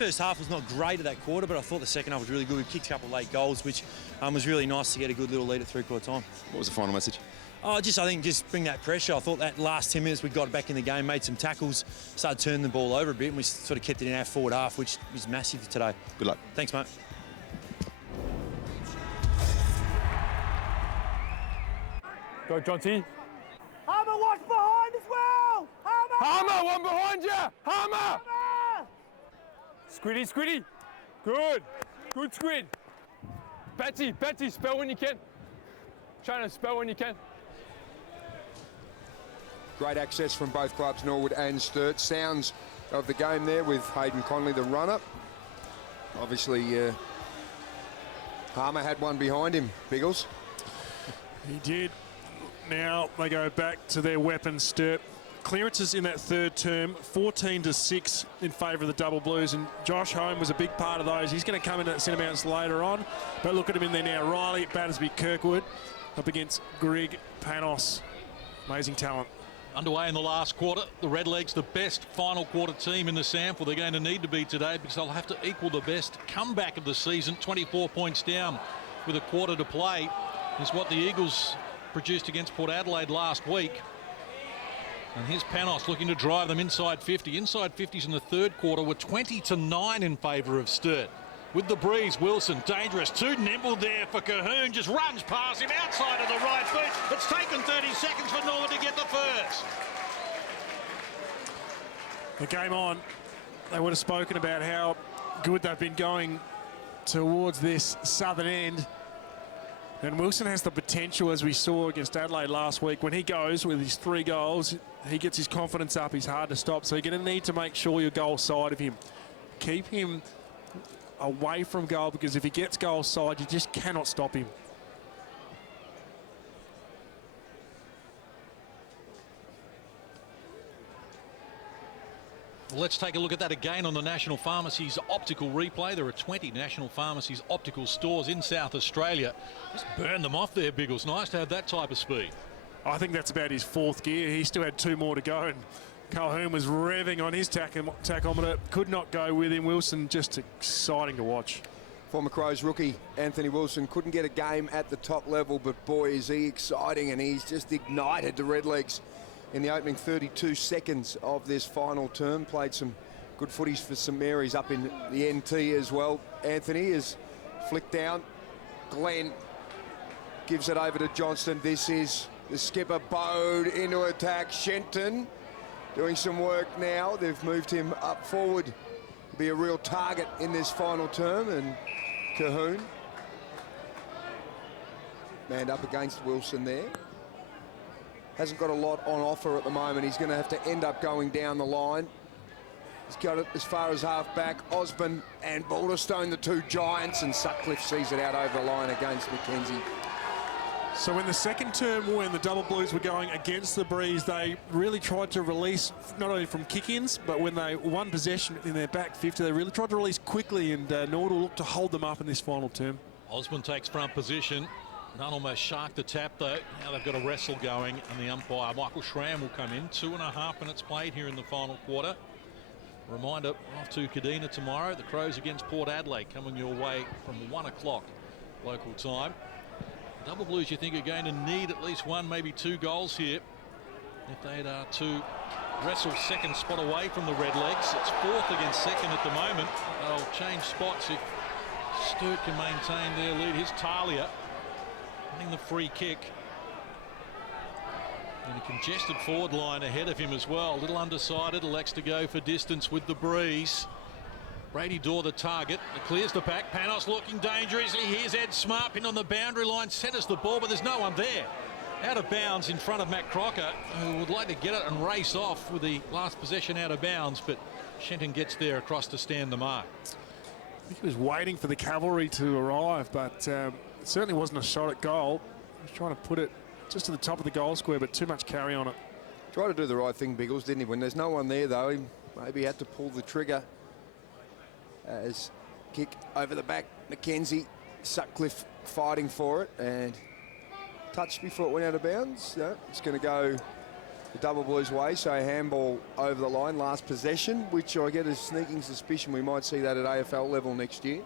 First half was not great at that quarter, but I thought the second half was really good. We kicked a couple of late goals, which was really nice to get a good little lead at three-quarter time. What was the final message? I think just bring that pressure. I thought that last 10 minutes we got back in the game, made some tackles, started turning the ball over a bit, and we sort of kept it in our forward half, which was massive today. Good luck. Thanks, mate. Go, Jonty. Hammer, watch behind as well! Hammer! Hammer, one behind you! Hammer! Squiddy, Squiddy. Good. Good squid. Betty, spell when you can. Trying to spell when you can. Great access from both clubs, Norwood and Sturt. Sounds of the game there with Hayden Conley, the runner. Obviously, Harmer had one behind him, Biggles. He did. Now they go back to their weapon, Sturt. Clearances in that third term, 14-6 in favour of the Double Blues, and Josh Home was a big part of those. He's going to come in at centre bounce later on, but look at him in there now. Riley, Battersby, Kirkwood up against Grigg, Panos. Amazing talent. Underway in the last quarter. The Redlegs, the best final quarter team in the sample. They're going to need to be today because they'll have to equal the best comeback of the season. 24 points down with a quarter to play is what the Eagles produced against Port Adelaide last week. And here's Panos looking to drive them inside 50. Inside 50s in the third quarter were 20-9 in favour of Sturt. With the breeze, Wilson, dangerous, too nimble there for Cahoon, just runs past him outside of the right boot. It's taken 30 seconds for Norwood to get the first. The game on, they would have spoken about how good they've been going towards this southern end. And Wilson has the potential, as we saw against Adelaide last week. When he goes with his 3 goals, he gets his confidence up. He's hard to stop. So you're going to need to make sure you're goal side of him. Keep him away from goal, because if he gets goal side, you just cannot stop him. Well, let's take a look at that again on the National Pharmacy's optical replay. There are 20 National Pharmacy's optical stores in South Australia. Just burn them off there, Biggles. Nice to have that type of speed. I think that's about his 4th gear. He still had 2 more to go, and Calhoun was revving on his tachometer. Could not go with him. Wilson, just exciting to watch. Former Crows rookie Anthony Wilson couldn't get a game at the top level, but boy, is he exciting, and he's just ignited the Redlegs in the opening 32 seconds of this final term. Played some good footies for St Mary's up in the NT as well. Anthony is flicked down. Glenn gives it over to Johnston. This is the skipper, Bode into attack. Shenton doing some work now. They've moved him up forward to be a real target in this final term. And Cahoon manned up against Wilson there. Hasn't got a lot on offer at the moment. He's going to have to end up going down the line. He's got it as far as half back. Osborne and Balderstone, the 2 giants, and Sutcliffe sees it out over the line against McKenzie. So in the second term, when the Double Blues were going against the breeze, they really tried to release, not only from kick-ins, but when they won possession in their back 50, they really tried to release quickly, and Norwood will look to hold them up in this final term. Osborne takes front position. None almost sharked the tap, though. Now they've got a wrestle going, and the umpire, Michael Schramm, will come in. 2.5 minutes played here in the final quarter. Reminder, off to Kadina tomorrow. The Crows against Port Adelaide coming your way from 1 o'clock local time. Double Blues, you think, are going to need at least 1, maybe 2 goals here if they are to wrestle second spot away from the Redlegs. It's 4th against 2nd at the moment. They'll change spots if Sturt can maintain their lead. Here's Talia running the free kick. And a congested forward line ahead of him as well. A little undecided, elects to go for distance with the breeze. Brady Dorr the target. It clears the pack. Panos looking dangerous. Here's Ed Smart pinned on the boundary line. Centres the ball, but there's no one there. Out of bounds in front of Matt Crocker, who would like to get it and race off with the last possession out of bounds, but Shenton gets there across to stand the mark. I think he was waiting for the cavalry to arrive, but it certainly wasn't a shot at goal. He was trying to put it just to the top of the goal square, but too much carry on it. Tried to do the right thing, Biggles, didn't he? When there's no one there, though, he maybe had to pull the trigger. As kick over the back, McKenzie, Sutcliffe fighting for it, and touched before it went out of bounds. No, it's going to go the Double Blues way, so handball over the line, last possession, which I get a sneaking suspicion we might see that at AFL level next year.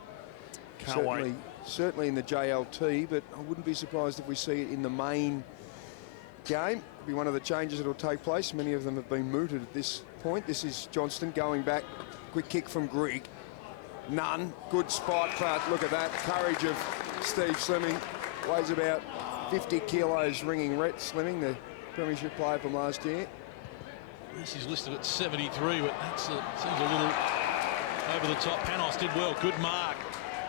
Can't wait. Certainly in the JLT, but I wouldn't be surprised if we see it in the main game. It'll be one of the changes that will take place. Many of them have been mooted at this point. This is Johnston going back. Quick kick from Grigg. None. Good spot, but look at that. Courage of Steve Slimming. Weighs about 50 kilos, ringing Rhett Slimming, the premiership player from last year. This is listed at 73, but that seems a little over the top. Panos did well. Good mark.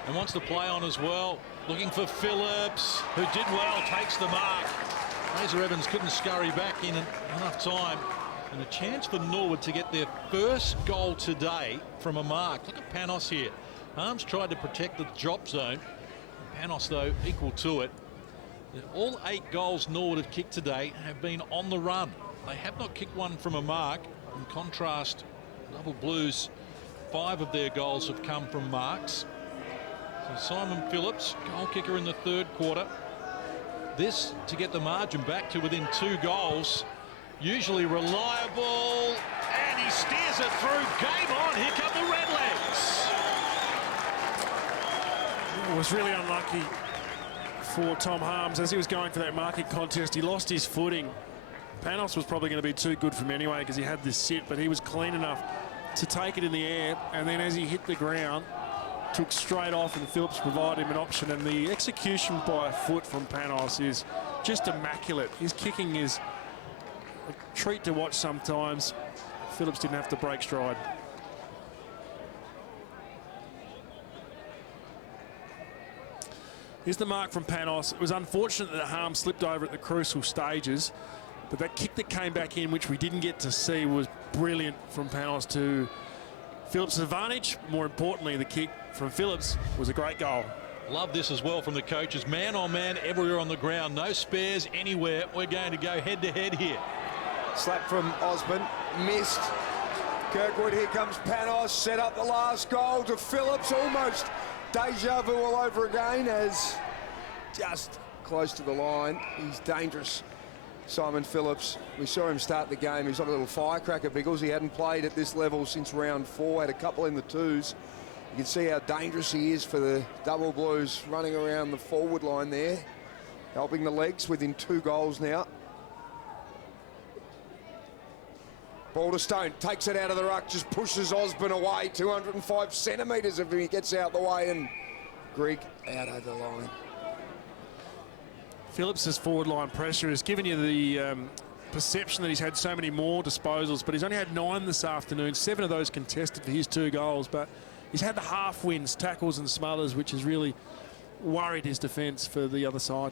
And wants to play on as well. Looking for Phillips, who did well, takes the mark. Razor Evans couldn't scurry back in enough time. And a chance for Norwood to get their first goal today from a mark. Look at Panos here. Harms tried to protect the drop zone. Panos, though, equal to it. All 8 goals Norwood have kicked today have been on the run. They have not kicked one from a mark. In contrast, Double Blues, 5 of their goals have come from marks. So Simon Phillips, goal kicker in the 3rd quarter. This to get the margin back to within 2 goals. Usually reliable, and he steers it through. Game on. Here come the Redlegs. It was really unlucky for Tom Harms as he was going for that marking contest. He lost his footing. Panos was probably going to be too good for him anyway because he had this sit, but he was clean enough to take it in the air, and then as he hit the ground, took straight off, and Phillips provided him an option. And the execution by a foot from Panos is just immaculate. His kicking is a treat to watch sometimes. Phillips didn't have to break stride. Here's the mark from Panos. It was unfortunate that Harms slipped over at the crucial stages, but that kick that came back in, which we didn't get to see, was brilliant from Panos to Phillips' advantage. More importantly, the kick from Phillips was a great goal. Love this as well from the coaches. Man on man everywhere on the ground. No spares anywhere. We're going to go head to head here. Slap from Osborne, missed. Kirkwood, here comes Panos, set up the last goal to Phillips. Almost deja vu all over again, as just close to the line. He's dangerous, Simon Phillips. We saw him start the game. He's like a little firecracker, Biggles. He hadn't played at this level since round 4, had a couple in the 2s. You can see how dangerous he is for the Double Blues, running around the forward line there, helping the legs within 2 goals now. Balderstone takes it out of the ruck, just pushes Osborne away, 205 centimetres of him. He gets out the way, and Grigg out over the line. Phillips' forward line pressure has given you the perception that he's had so many more disposals, but he's only had 9 this afternoon, 7 of those contested for his 2 goals, but he's had the half wins, tackles and smothers, which has really worried his defence for the other side.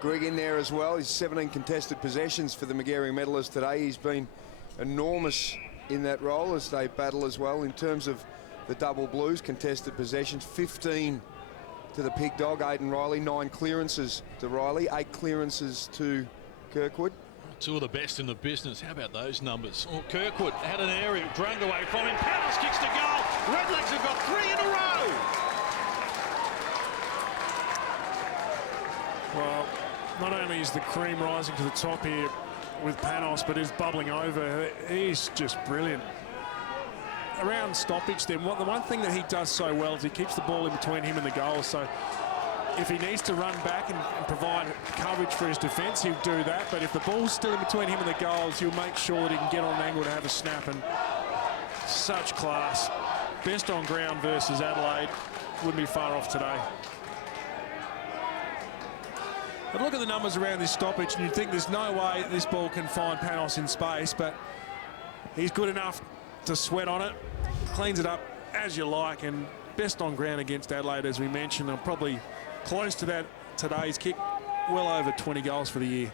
Grigg in there as well. He's 17 contested possessions for the Magarey medalist today. He's been enormous in that role as they battle as well. In terms of the Double Blues, contested possessions, 15 to the Pig Dog, Aidan Riley, 9 clearances to Riley, 8 clearances to Kirkwood. 2 of the best in the business. How about those numbers? Oh, Kirkwood had an area drained away from him. Panos kicks to goal. Redlegs have got 3 in a row. Well, not only is the cream rising to the top here with Panos, but is bubbling over. He's just brilliant. Around stoppage then, the one thing that he does so well is he keeps the ball in between him and the goal. So if he needs to run back and provide coverage for his defence, he'll do that. But if the ball's still in between him and the goals, he'll make sure that he can get on an angle to have a snap. And such class. Best on ground versus Adelaide. Wouldn't be far off today. But look at the numbers around this stoppage, and you'd think there's no way this ball can find Panos in space, but he's good enough to sweat on it, cleans it up as you like, and best on ground against Adelaide, as we mentioned, and probably close to that today's kick, well over 20 goals for the year.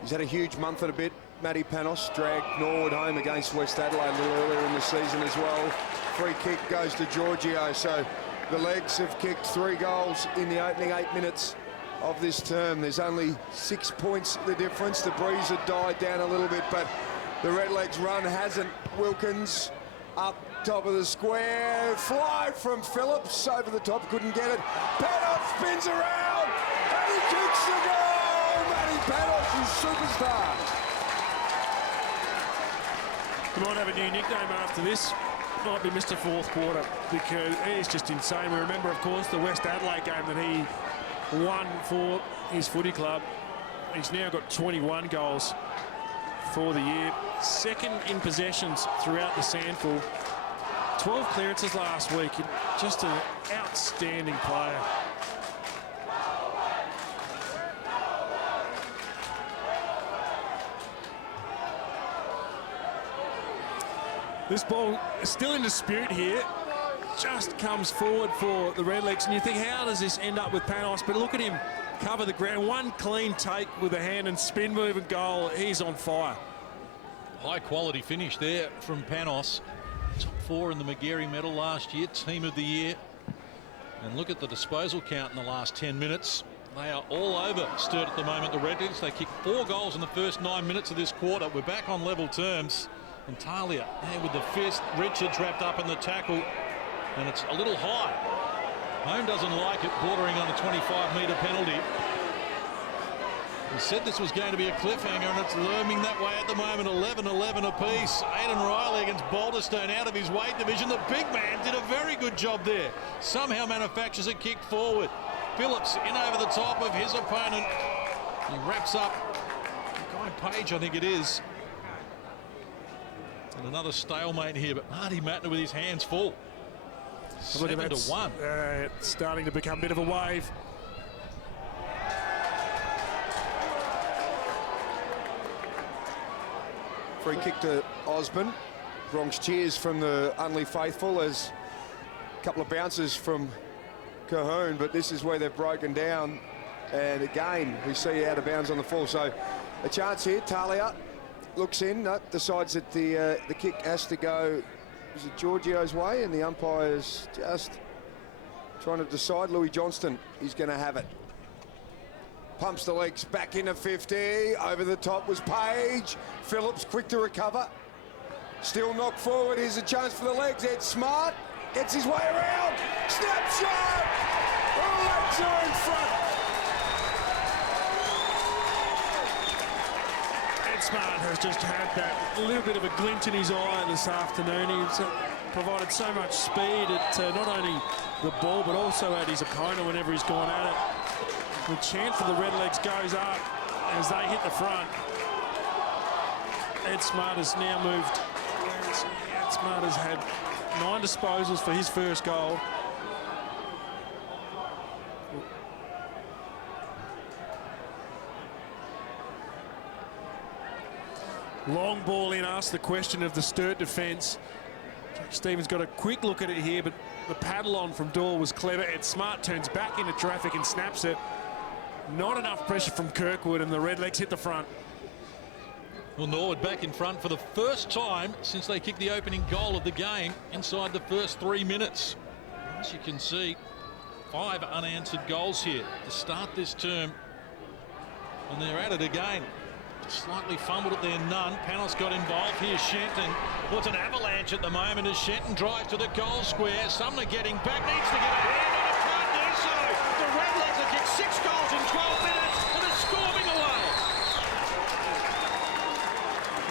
He's had a huge month and a bit. Matty Panos dragged Norwood home against West Adelaide a little earlier in the season as well. Free kick goes to Giorgio, so the Legs have kicked 3 goals in the opening 8 minutes of this term. There's only 6 points the difference. The breeze had died down a little bit, but the Redlegs run hasn't. Wilkins up top of the square, fly from Phillips over the top, couldn't get it. Panos spins around and he kicks the goal. Matty Panos is superstar. He might have a new nickname after this. Might be Mr. Fourth Quarter, because he's just insane. We remember, of course, the West Adelaide game that he won for his footy club. He's now got 21 goals for the year. Second in possessions throughout the SANFL. 12 clearances last week. Just an outstanding player. This ball is still in dispute here. Just comes forward for the Redlegs, and you think, how does this end up with Panos? But look at him cover the ground. One clean take with a hand and spin move and goal. He's on fire. High quality finish there from Panos. Top 4 in the Magarey medal last year, team of the year. And look at the disposal count in the last 10 minutes. They are all over Sturt at the moment, the Redlegs. They kicked 4 goals in the first 9 minutes of this quarter. We're back on level terms. And Talia there with the fist. Richards wrapped up in the tackle, and it's a little high. Home doesn't like it, bordering on a 25-metre penalty. We said this was going to be a cliffhanger, and it's looming that way at the moment. 11-11 apiece. Aidan Riley against Boulderstone out of his weight division. The big man did a very good job there. Somehow manufactures a kick forward. Phillips in over the top of his opponent. He wraps up Guy Page, I think it is. And another stalemate here, but Marty Matner with his hands full. 7-1. It's starting to become a bit of a wave. Free kick to Osborne. Bronx cheers from the Unley faithful as a couple of bounces from Cahoon, but this is where they've broken down. And again, we see out of bounds on the full. So a chance here. Talia looks in, decides that the kick has to go, is it Giorgio's way, and the umpire's just trying to decide. Louis Johnston is going to have it. Pumps the legs back into 50. Over the top was Page. Phillips quick to recover. Still knocked forward. Here's a chance for the legs. Ed Smart gets his way around. Snapshot! The legs are in front. Smart has just had that little bit of a glint in his eye this afternoon. He's provided so much speed at not only the ball but also at his opponent whenever he's gone at it. The chant for the Redlegs goes up as they hit the front. Ed Smart has now moved. Ed Smart has had 9 disposals for his first goal. Long ball in, asks the question of the Sturt defence. Jack Stevens got a quick look at it here, but the paddle on from Dorr was clever. Ed Smart turns back into traffic and snaps it. Not enough pressure from Kirkwood, and the Redlegs hit the front. Well, Norwood back in front for the first time since they kicked the opening goal of the game inside the first 3 minutes. As you can see, 5 unanswered goals here to start this term, and they're at it again. Slightly fumbled at there, none. Panos got involved. Here's Shenton. What's an avalanche at the moment as Shenton drives to the goal square. Sumner getting back, needs to get a hand on it, can't do so. The Redlegs have kicked 6 goals in 12 minutes and are storming away.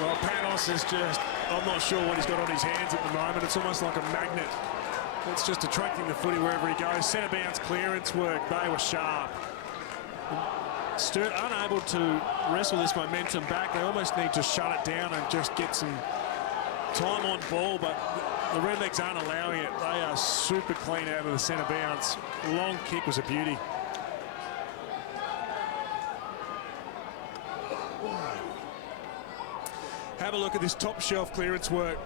Well, Panos is just, I'm not sure what he's got on his hands at the moment. It's almost like a magnet. It's just attracting the footy wherever he goes. Centre bounce clearance work, they were sharp. Sturt unable to wrestle this momentum back. They almost need to shut it down and just get some time on ball, but the Redlegs aren't allowing it. They are super clean out of the centre bounce. Long kick was a beauty. Have a look at this top shelf clearance work.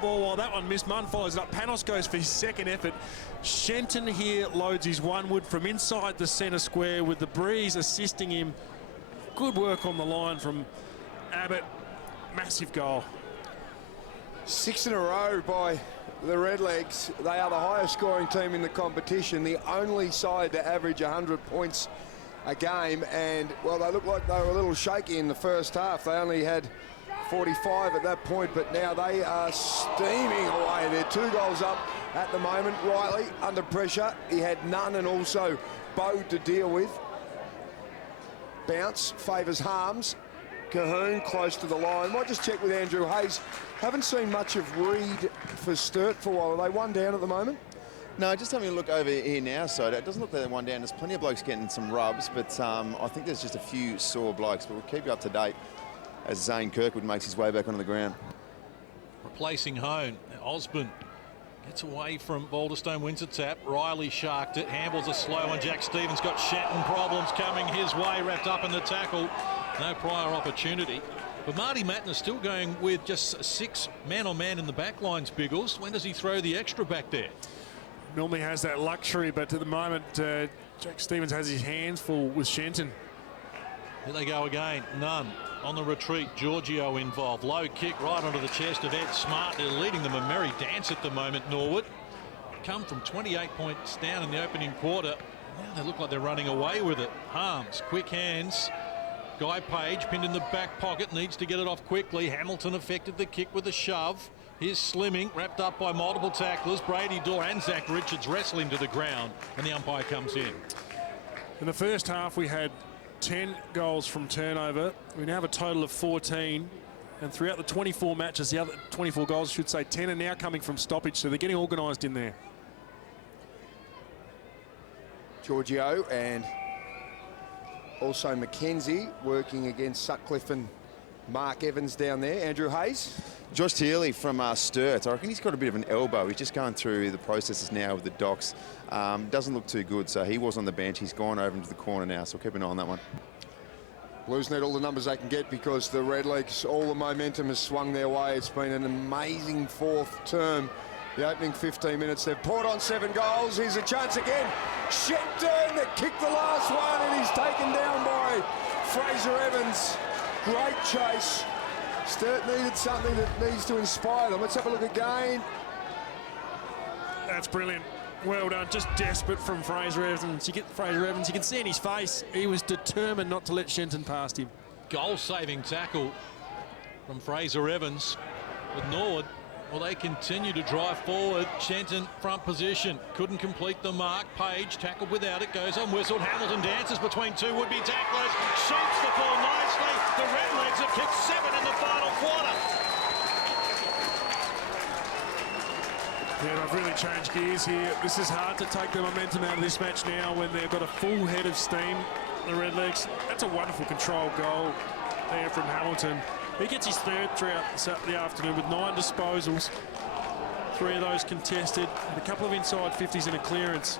Ball, while that one missed, Munn follows it up. Panos goes for his second effort. Shenton here loads his one wood from inside the centre square with the breeze assisting him. Good work on the line from Abbott. Massive goal. 6 in a row by the Redlegs. They are the highest scoring team in the competition, the only side to average 100 points a game, and well, they look like they were a little shaky in the first half. They only had 45 at that point, but now they are steaming away. They're 2 goals up at the moment. Riley under pressure. He had none, and also Bow to deal with. Bounce favours Harms. Cahoon close to the line. Might just check with Andrew Hayes. Haven't seen much of Reed for Sturt for a while. Are they one down at the moment? No, just having a look over here now, so it doesn't look like they're one down. There's plenty of blokes getting some rubs, but I think there's just a few sore blokes. But we'll keep you up to date as Zane Kirkwood makes his way back onto the ground. Replacing Hone. Osborne gets away from Balderstone, wins a tap. Riley sharked it. Handles a slow one. Jack Stevens got Shenton problems coming his way, wrapped up in the tackle. No prior opportunity. But Marty Mattner still going with just 6 man-on-man in the back lines, Biggles. When does he throw the extra back there? Normally has that luxury, but at the moment, Jack Stevens has his hands full with Shenton. Here they go again. None. On the retreat, Giorgio involved. Low kick right onto the chest of Ed Smart. They're leading them a merry dance at the moment, Norwood. Come from 28 points down in the opening quarter. Now they look like they're running away with it. Harms, quick hands. Guy Page pinned in the back pocket, needs to get it off quickly. Hamilton affected the kick with a shove. Here's Slimming, wrapped up by multiple tacklers. Brady Dorr and Zach Richards wrestling to the ground, and the umpire comes in. In the first half, we had 10 goals from turnover. We now have a total of 14. And throughout the 24 matches, the other 24 goals, I should say, 10 are now coming from stoppage. So they're getting organised in there. Giorgio and also Mackenzie working against Sutcliffe and Mark Evans down there. Andrew Hayes. Josh Tearley from Sturt, I reckon he's got a bit of an elbow. He's just going through the processes now with the docs. Doesn't look too good, so he was on the bench. He's gone over into the corner now, so keep an eye on that one. Blues need all the numbers they can get because the Redlegs, all the momentum has swung their way. It's been an amazing fourth term. The opening 15 minutes, they've poured on 7 goals. Here's a chance again. Shenton kicked the last one, and he's taken down by Fraser Evans. Great chase. Sturt needed something that needs to inspire them. Let's have a look again. That's brilliant. Well done. Just desperate from Fraser Evans. You can see in his face, he was determined not to let Shenton past him. Goal-saving tackle from Fraser Evans with Norwood. Well, they continue to drive forward. Shenton front position. Couldn't complete the mark. Page tackled without it. Goes unwhistled. Hamilton dances between 2 would-be tacklers. Shoots the ball nicely. The Redlegs have kicked 7 in the final quarter. Yeah, they've really changed gears here. This is hard to take the momentum out of this match now when they've got a full head of steam, the Redlegs. That's a wonderful control goal there from Hamilton. He gets his third throughout the afternoon with 9 disposals. 3 of those contested, and a couple of inside 50s and a clearance.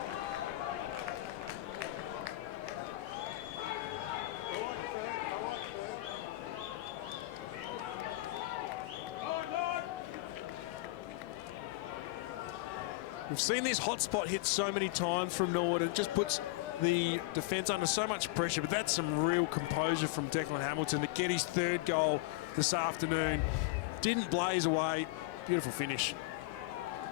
We've seen this hot spot hit so many times from Norwood. It just puts the defence under so much pressure, but that's some real composure from Declan Hamilton to get his 3rd goal this afternoon. Didn't blaze away. Beautiful finish.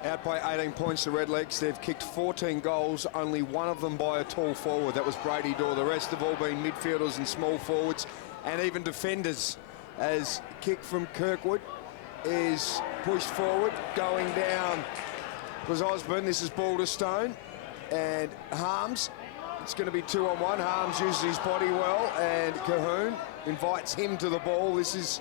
Out by 18 points, the Redlegs. They've kicked 14 goals, only one of them by a tall forward. That was Brady Dorr. The rest have all been midfielders and small forwards and even defenders, as kick from Kirkwood is pushed forward, going down was Osborne. This is Balderstone and Harms. It's going to be 2-on-1. Harms uses his body well, and Cahoon invites him to the ball. This is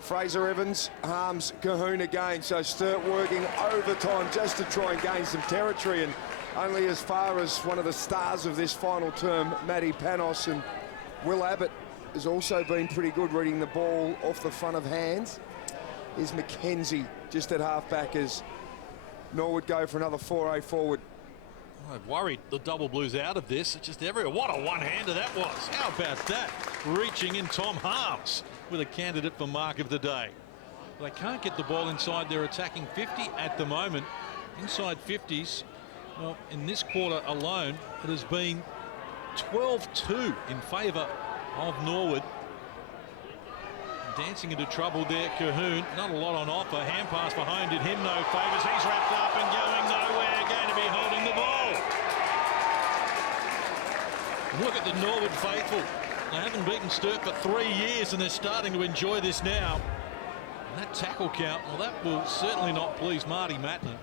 Fraser Evans, Harms, Cahoon again. So Sturt working overtime just to try and gain some territory, and only as far as one of the stars of this final term, Matty Panos, and Will Abbott has also been pretty good reading the ball off the front of hands. Is Mackenzie just at half-back as Norwood go for another foray forward. I've worried the Double Blues out of this. It's just everywhere. What a one-hander that was. How about that? Reaching in Tom Harms with a candidate for mark of the day. They can't get the ball inside their attacking 50 at the moment. Inside 50s, well, in this quarter alone, it has been 12-2 in favour of Norwood. Dancing into trouble there, Cahoon. Not a lot on offer. Hand pass for home did him no favours. He's wrapped up and going nowhere. Going to be holding the ball. Look at the Norwood faithful. They haven't beaten Sturt for 3 years, and they're starting to enjoy this now. And that tackle count, well, that will certainly not please Marty Mattner.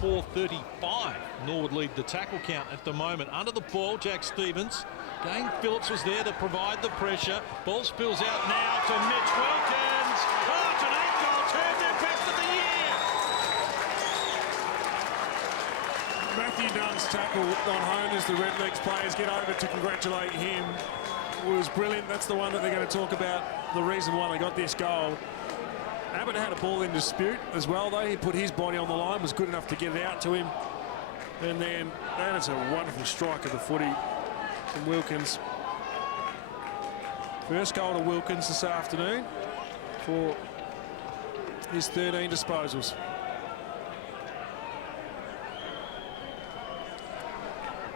54-35. Norwood lead the tackle count at the moment. Under the ball, Jack Stevens. Dane Phillips was there to provide the pressure. Ball spills out now to Mitch Wilkins. Oh, it's an 8-goal turn, their best of the year. Matthew Dunn's tackle on home as the Redlegs players get over to congratulate him was brilliant. That's the one that they're going to talk about, the reason why they got this goal. Abbott had a ball in dispute as well, though. He put his body on the line, was good enough to get it out to him. And then that is a wonderful strike of the footy from Wilkins. First goal to Wilkins this afternoon for his 13 disposals.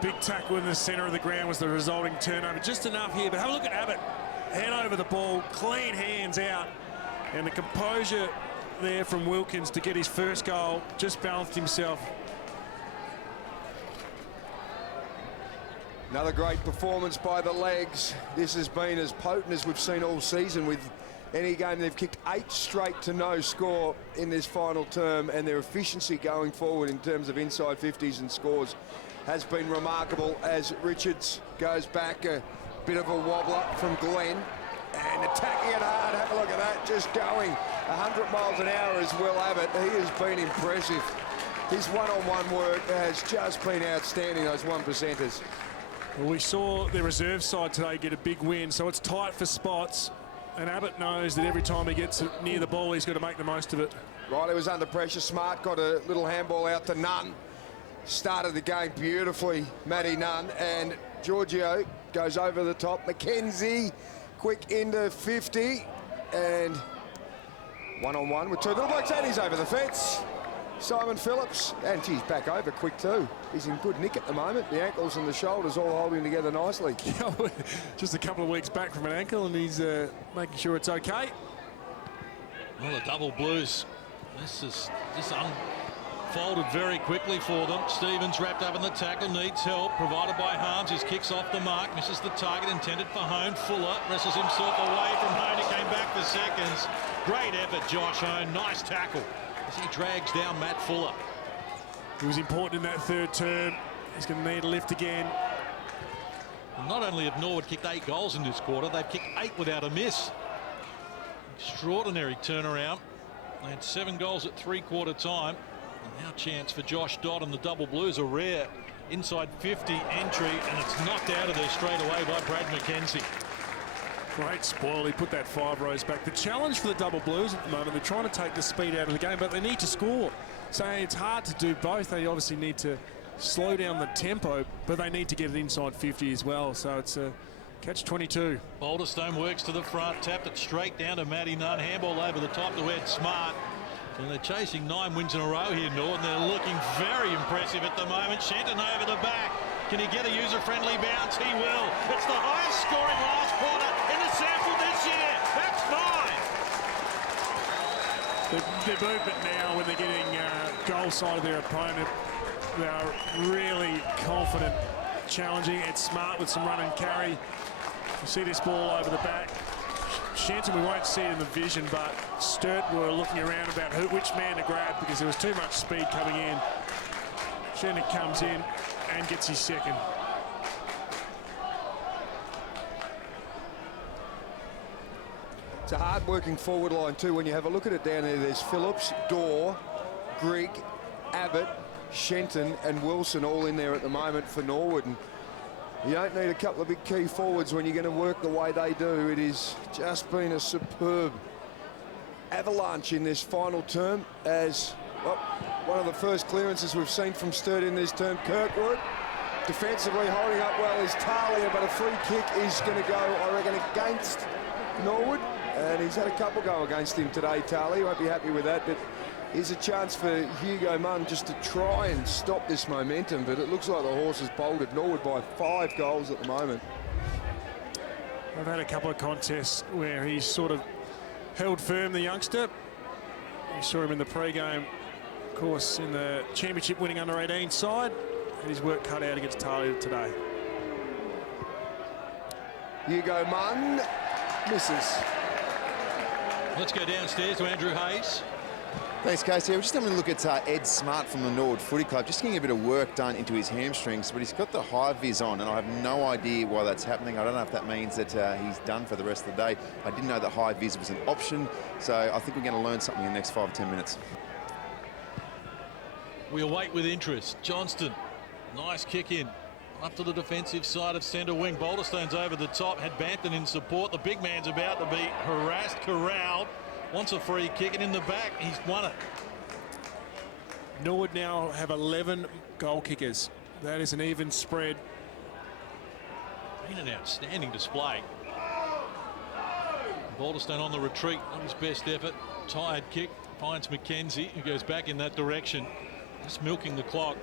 Big tackle in the centre of the ground was the resulting turnover. Just enough here, but have a look at Abbott. Head over the ball, clean hands out. And the composure there from Wilkins to get his first goal, just balanced himself. Another great performance by the Legs. This has been as potent as we've seen all season. With any game, they've kicked 8 straight to no score in this final term, and their efficiency going forward in terms of inside 50s and scores has been remarkable as Richards goes back. A bit of a wobbler from Glenn. And attacking it hard, have a look at that, just going 100 miles an hour is Will Abbott. He has been impressive. His one-on-one work has just been outstanding, those 1%ers. Well, we saw the reserve side today get a big win, so it's tight for spots. And Abbott knows that every time he gets near the ball, he's got to make the most of it. Right, he was under pressure. Smart got a little handball out to Nunn. Started the game beautifully, Matty Nunn. And Giorgio goes over the top. McKenzie. Quick into 50, and one-on-one with 2 little blokes, and he's over the fence. Simon Phillips, and he's back over quick too. He's in good nick at the moment. The ankles and the shoulders all holding together nicely. Just a couple of weeks back from an ankle, and he's making sure it's okay. Well, the double blues, this is just unfolded very quickly for them. Stevens wrapped up in the tackle, needs help, provided by Harms. His kicks off the mark, misses the target intended for Hone. Fuller wrestles himself away from Hone. He came back for seconds. Great effort, Josh Hone. Nice tackle as he drags down Matt Fuller. He was important in that third term. He's going to need a lift again. Not only have Norwood kicked 8 goals in this quarter, they've kicked 8 without a miss. Extraordinary turnaround. They had 7 goals at 3/4 time. Now chance for Josh Dodd and the double blues, a rare inside 50 entry, and it's knocked out of there straight away by Brad McKenzie. Great spoil, he put that 5 rows back. The challenge for the double blues at the moment, they're trying to take the speed out of the game, but they need to score. So it's hard to do both. They obviously need to slow down the tempo, but they need to get it inside 50 as well. So it's a catch-22. Boulderstone works to the front, tapped it straight down to Matty Nunn, handball over the top to Ed Smart. And they're chasing 9 wins in a row here, Norwood. They're looking very impressive at the moment. Shenton over the back. Can he get a user-friendly bounce? He will. It's the highest scoring last quarter in the sample this year. That's 9. Their movement now, when they're getting goal side of their opponent, they are really confident, challenging. It's Smart with some run and carry. You see this ball over the back. Shenton, we won't see it in the vision, but Sturt were looking around about which man to grab because there was too much speed coming in. Shenton comes in and gets his second. It's a hard-working forward line too. When you have a look at it down there, there's Phillips, Dorr, Grigg, Abbott, Shenton and Wilson all in there at the moment for Norwood. And you don't need a couple of big key forwards when you're going to work the way they do. It has just been a superb avalanche in this final term as well, one of the first clearances we've seen from Sturt in this term. Kirkwood defensively holding up well is Talia, but a free kick is going to go, I reckon, against Norwood. And he's had a couple go against him today, Talia. Won't be happy with that, but here's a chance for Hugo Munn just to try and stop this momentum, but it looks like the horse has bolted Norwood by 5 goals at the moment. I've had a couple of contests where he's sort of held firm, the youngster. You saw him in the pre-game, of course, in the championship winning under-18 side, and his work cut out against Talia today. Hugo Munn misses. Let's go downstairs to Andrew Hayes. Thanks, Casey. We're just having a look at Ed Smart from the Norwood Footy Club, just getting a bit of work done into his hamstrings, but he's got the high vis on, and I have no idea why that's happening. I don't know if that means that he's done for the rest of the day. I didn't know that high vis was an option, so I think we're going to learn something in the next 5 or 10 minutes. We await with interest. Johnston, nice kick in. Up to the defensive side of centre wing. Boulderstone's over the top, had Bampton in support. The big man's about to be harassed, corralled. Wants a free kick, and in the back, he's won it. Norwood now have 11 goal kickers. That is an even spread. Been an outstanding display. Boulderstone on the retreat, not his best effort. Tired kick, finds McKenzie, who goes back in that direction. Just milking the clock.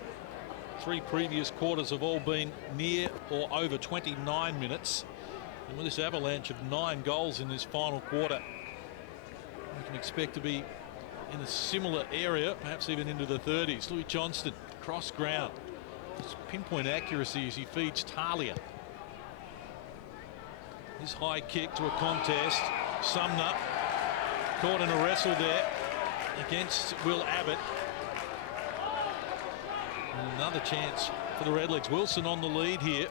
3 previous quarters have all been near or over 29 minutes. And with this avalanche of 9 goals in this final quarter, we can expect to be in a similar area, perhaps even into the 30s. Louis Johnston, cross ground. His pinpoint accuracy as he feeds Talia. His high kick to a contest. Sumner caught in a wrestle there against Will Abbott. And another chance for the Redlegs. Wilson on the lead here.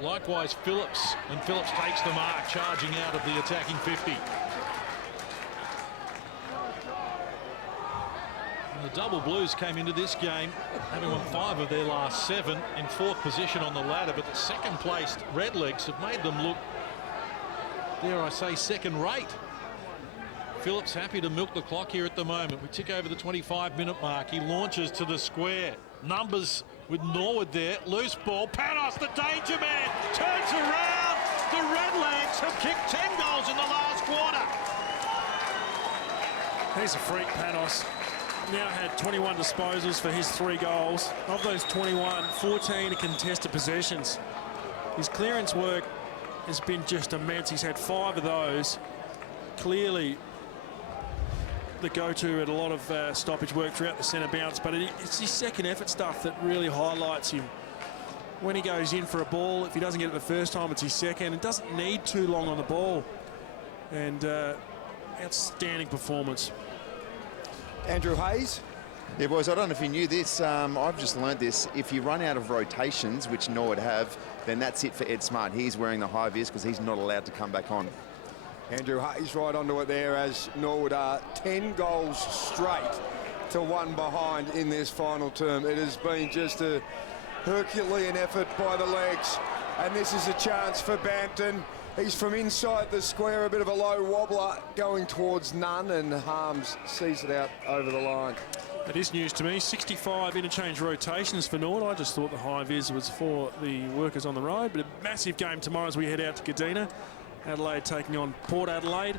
Likewise Phillips, and Phillips takes the mark, charging out of the attacking 50. And the Double Blues came into this game having won 5 of their last 7, in 4th position on the ladder, but the second placed Redlegs have made them look, dare I say, second rate. Phillips happy to milk the clock here at the moment. We tick over the 25-minute mark. He launches to the square. Numbers with Norwood there. Loose ball. Panos, the danger man, turns around. The Redlegs have kicked 10 goals in the last quarter. He's a freak, Panos. Now had 21 disposals for his 3 goals. Of those 21, 14 are contested possessions. His clearance work has been just immense. He's had 5 of those. Clearly the go-to at a lot of stoppage work throughout the centre bounce, but it's his second effort stuff that really highlights him. When he goes in for a ball, if he doesn't get it the first time, it's his second. It doesn't need too long on the ball. And outstanding performance. Andrew Hayes. Yeah, boys, I don't know if you knew this. I've just learnt this. If you run out of rotations, which Norwood have, then that's it for Ed Smart. He's wearing the high vis because he's not allowed to come back on. Andrew Hayes right onto it there as Norwood are 10 goals straight to 1 behind in this final term. It has been just a Herculean effort by the legs, and this is a chance for Bampton. He's from inside the square, a bit of a low wobbler going towards none, and Harms sees it out over the line. It is news to me. 65 interchange rotations for Norwood. I just thought the high vis was for the workers on the road, but a massive game tomorrow as we head out to Kadina. Adelaide taking on Port Adelaide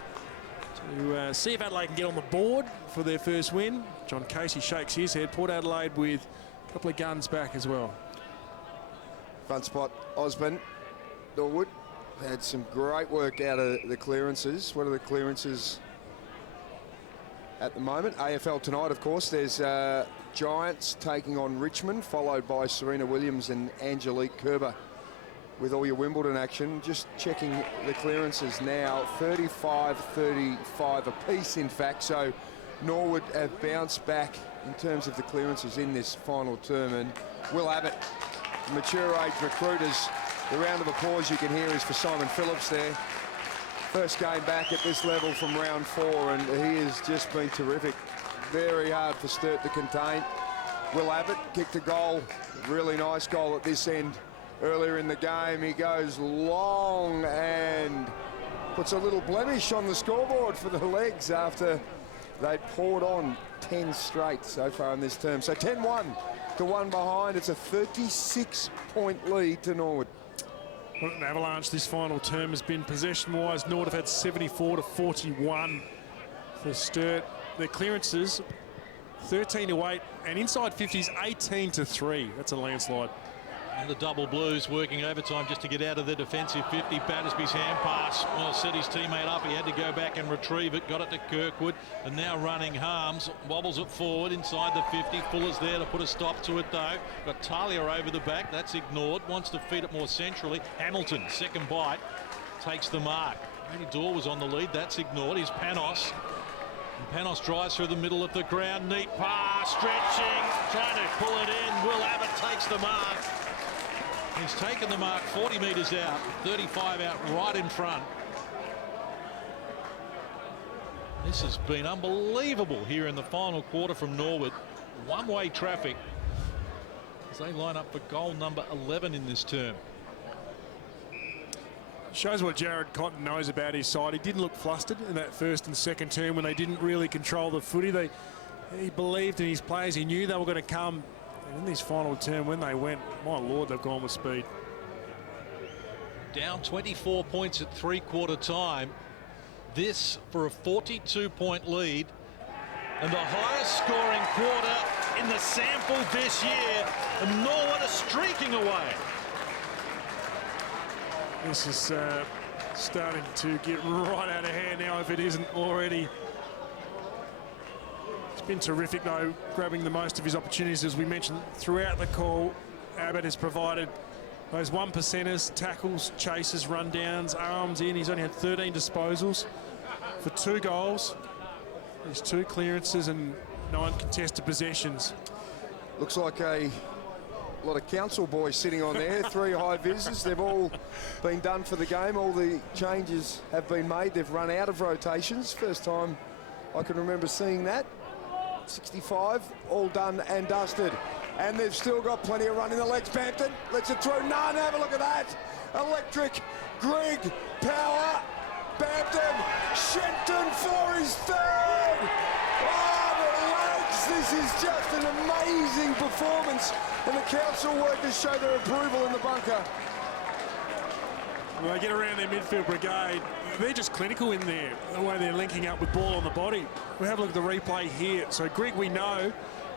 to see if Adelaide can get on the board for their first win. John Casey shakes his head. Port Adelaide with a couple of guns back as well. Front spot, Osborne. Norwood had some great work out of the clearances. What are the clearances at the moment? AFL tonight, of course. There's Giants taking on Richmond, followed by Serena Williams and Angelique Kerber. With all your Wimbledon action, just checking the clearances now, 35-35 apiece, in fact. So Norwood have bounced back in terms of the clearances in this final term. And Will Abbott, mature age recruiters, the round of applause you can hear is for Simon Phillips there. First game back at this level from round 4, and he has just been terrific. Very hard for Sturt to contain. Will Abbott kicked a goal, really nice goal at this end. Earlier in the game, he goes long and puts a little blemish on the scoreboard for the legs after they'd poured on 10 straight so far in this term. So 10-1 to 1 behind. It's a 36-point lead to Norwood. What an avalanche this final term has been possession-wise. Norwood have had 74-41 for Sturt. Their clearances, 13-8, and inside 50s, 18-3. That's a landslide. And the Double Blues working overtime just to get out of the defensive 50. Battersby's hand pass, well, set his teammate up. He had to go back and retrieve it. Got it to Kirkwood. And now running Harms. Wobbles it forward inside the 50. Fuller's there to put a stop to it, though. Got Talia over the back. That's ignored. Wants to feed it more centrally. Hamilton, second bite, takes the mark. Randy Dorr was on the lead. That's ignored. Here's Panos. Panos drives through the middle of the ground. Neat pass, stretching, trying to pull it in. Will Abbott takes the mark. He's taken the mark 40 metres out, 35 out right in front. This has been unbelievable here in the final quarter from Norwood. One-way traffic as they line up for goal number 11 in this term. Shows what Jared Cotton knows about his side. He didn't look flustered in that first and second term when they didn't really control the footy. He believed in his players. He knew they were going to come. And in this final term, when they went, my Lord, they've gone with speed. Down 24 points at three-quarter time. This for a 42-point lead and the highest scoring quarter in the sample this year. And Norwood are streaking away. This is starting to get right out of hand now, if it isn't already. It's been terrific, though, grabbing the most of his opportunities. As we mentioned throughout the call, Abbott has provided those 1%ers, tackles, chases, rundowns, arms in. He's only had 13 disposals for 2 goals. There's 2 clearances and 9 contested possessions. Looks like a lot of council boys sitting on there. 3 high visors. They've all been done for the game. All the changes have been made. They've run out of rotations. First time I can remember seeing that. 65, all done and dusted. And they've still got plenty of run in the legs. Bampton lets it through. None. Have a look at that. Electric. Grigg. Power. Bampton. Shenton for his 3rd. Oh, the legs. This is just an amazing performance. And the council workers show their approval in the bunker. When they get around their midfield brigade, they're just clinical in there, the way they're linking up with ball on the body. We have a look at the replay here. So Grigg, we know,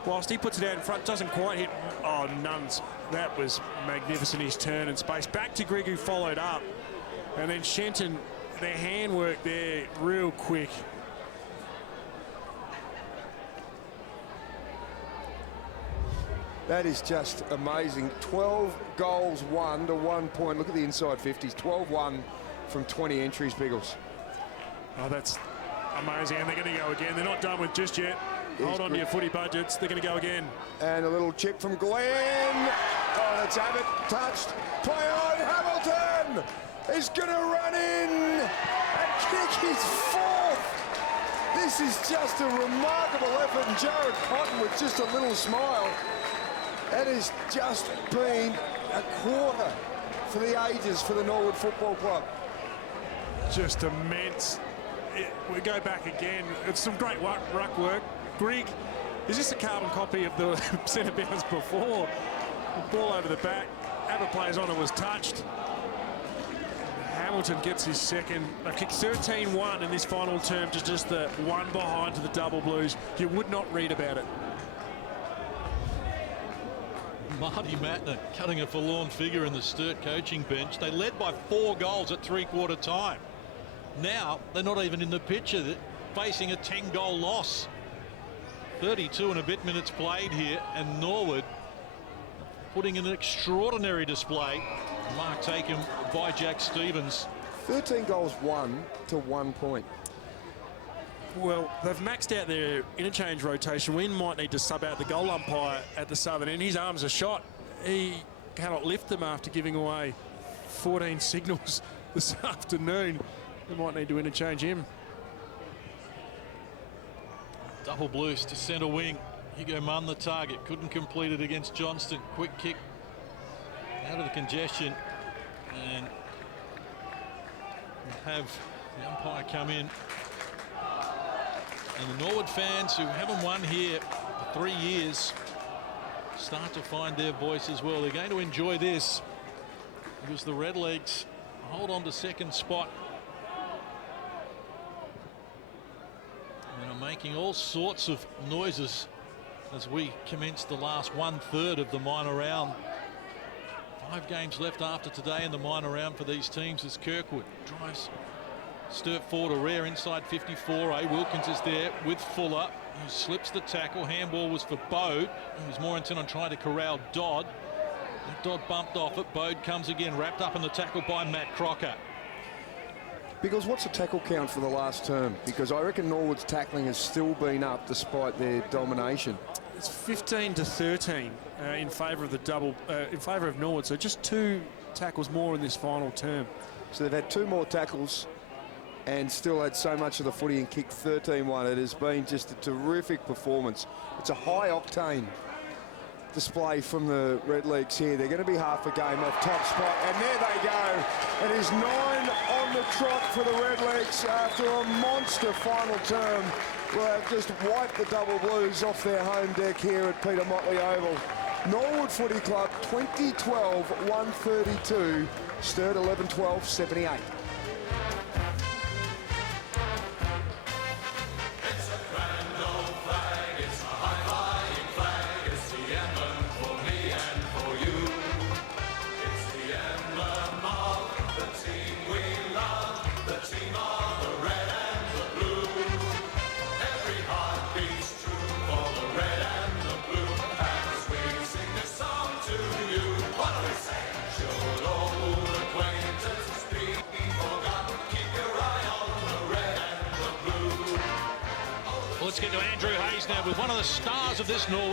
whilst he puts it out in front, doesn't quite hit. Oh, Nuns. That was magnificent, his turn and space. Back to Grigg, who followed up. And then Shenton, their handwork there, real quick. That is just amazing. 12 goals won to 1 point. Look at the inside 50s. 12-1 from 20 entries, Biggles. Oh, that's amazing. And they're going to go again. They're not done with just yet. Hold on to your footy budgets. They're going to go again. And a little chip from Glenn. Oh, that's Abbott. Touched. Play on. Hamilton is going to run in and kick his 4th. This is just a remarkable effort. And Jared Cotton with just a little smile. That has just been a quarter for the ages for the Norwood Football Club. Just immense. We go back again. It's some great ruck work. Grigg, is this a carbon copy of the centre bounce before? The ball over the back. Abbott plays on and was touched. Hamilton gets his 2nd. They've kicked 13-1 in this final term to just the 1 behind to the Double Blues. You would not read about it. Marty Mattner cutting a forlorn figure in the Sturt coaching bench. They led by 4 goals at three-quarter time. Now they're not even in the picture, facing a 10-goal loss. 32 and a bit minutes played here, and Norwood putting in an extraordinary display. Mark taken by Jack Stevens. 13 goals won to 1 point. Well, they've maxed out their interchange rotation. Wynn might need to sub out the goal umpire at the southern end. His arms are shot. He cannot lift them after giving away 14 signals this afternoon. They might need to interchange him. Double Blues to centre wing. Hugo Munn the target. Couldn't complete it against Johnston. Quick kick out of the congestion. And have the umpire come in. And the Norwood fans who haven't won here for 3 years start to find their voice as well. They're going to enjoy this because the Redlegs hold on to 2nd spot. And are making all sorts of noises as we commence the last 1/3 of the minor round. 5 games left after today in the minor round for these teams as Kirkwood drives Sturt forward, a rare inside 54A. Wilkins is there with Fuller, who slips the tackle. Handball was for Bode, who was more intent on trying to corral Dodd. Dodd bumped off it. Bode comes again, wrapped up in the tackle by Matt Crocker. Because what's the tackle count for the last term? Because I reckon Norwood's tackling has still been up despite their domination. It's 15 to 13 in favour of the double, in favour of Norwood. So just 2 tackles more in this final term. So they've had 2 more tackles and still had so much of the footy and kicked 13-1. It has been just a terrific performance. It's a high-octane display from the Redlegs here. They're going to be half a game off top spot, and there they go. It is 9 on the trot for the Redlegs after a monster final term. Well, they've just wiped the Double Blues off their home deck here at Peter Motley Oval. Norwood Footy Club 20-12-132, Sturt 11-12-78. Let's get to Andrew Hayes now with one of the stars of this Norwood.